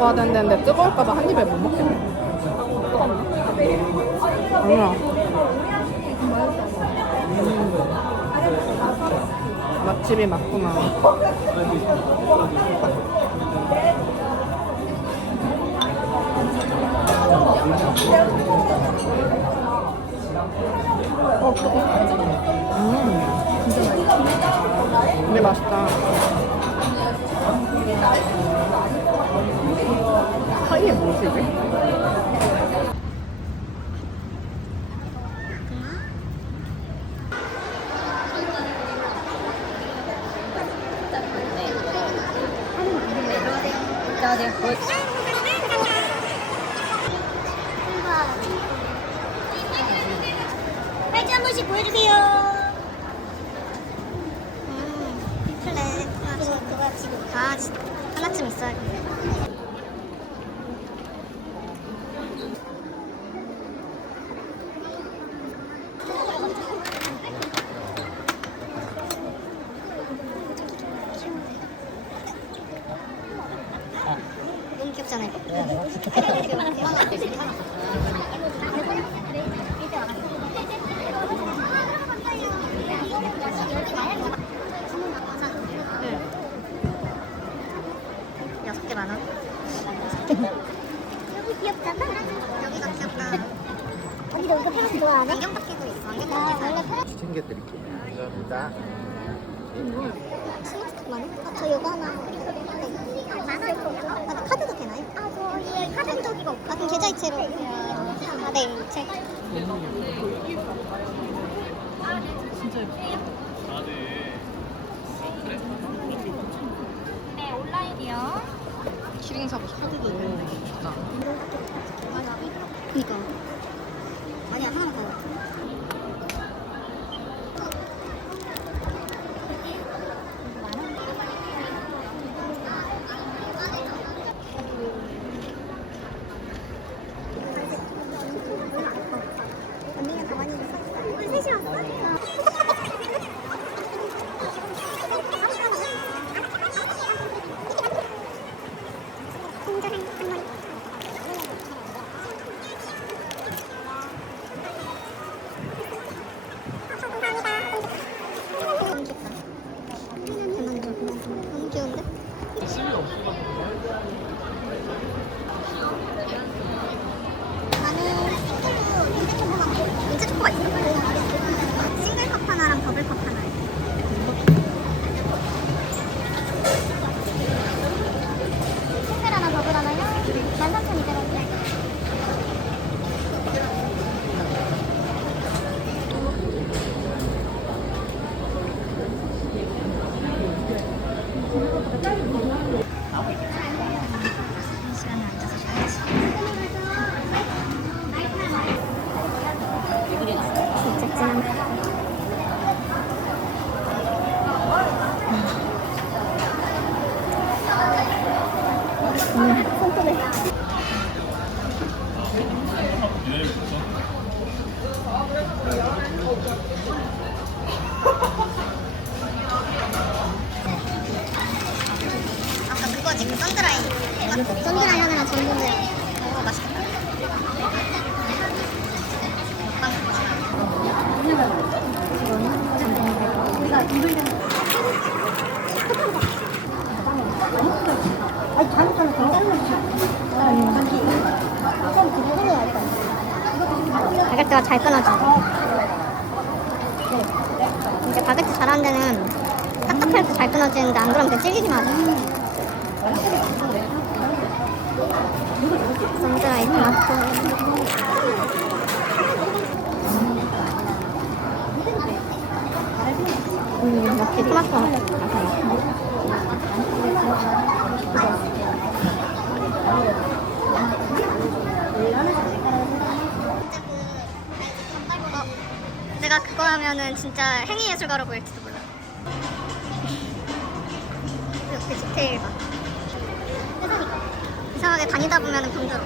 먹어야 된다는데 뜨거울까봐 한 입에 못 먹겠네. 아니야. 맛집이 맞구나. 근데 맛있다. 이게 뭐지 이게? 팔찌 한 번씩 보여주세요. 플랫 그거 지금 하나쯤 있어야겠네. 너무 귀엽잖아 이거. 여섯 개 많아. 여기 귀엽잖아. 여기가 귀엽다. 언니도 이거 페러스 좋아하네? 안경바퀴도 있어. 안경바퀴 원래 페러스 챙겨드릴게요. 감사합니다. 스마트폰 많이? 저 이거 하나. 아, 카드도 되나요? 저희 카드 저기가 없고. 그럼 계좌이체로. 네, 이체. 진짜 예쁘다. 네, 온라인이요. 키링 사고 카드도 되는데 좋다. 그니까. 아니야, 하나만 더. 언니가 더 많이 샀어. 우리 셋이 왔어? 너무 귀여운데? 나는 민트 초코가 있어. 싱글 컵 하나랑 더블 컵 하나. 싱글 하나 더블 하나요? 13,200원. 시간에 앉아서 쉬어야지. 진짜 짠. 손톱에. 아까 그거지, 그 선드라이. 선드라이 하나랑 전분이랑. 맛있겠다. 바게트가 잘 끊어져. 이제 바게트 잘하는 데는 딱딱할 때 잘 끊어지는데 안 그러면 그냥 질기기만 하죠. 선드라이 토마토. 역시 토마토. 내가 그거 하면은 진짜 행위예술가라고 할지도 몰라. 이렇게 디테일 봐. 이상하게 다니다 보면은 병들어.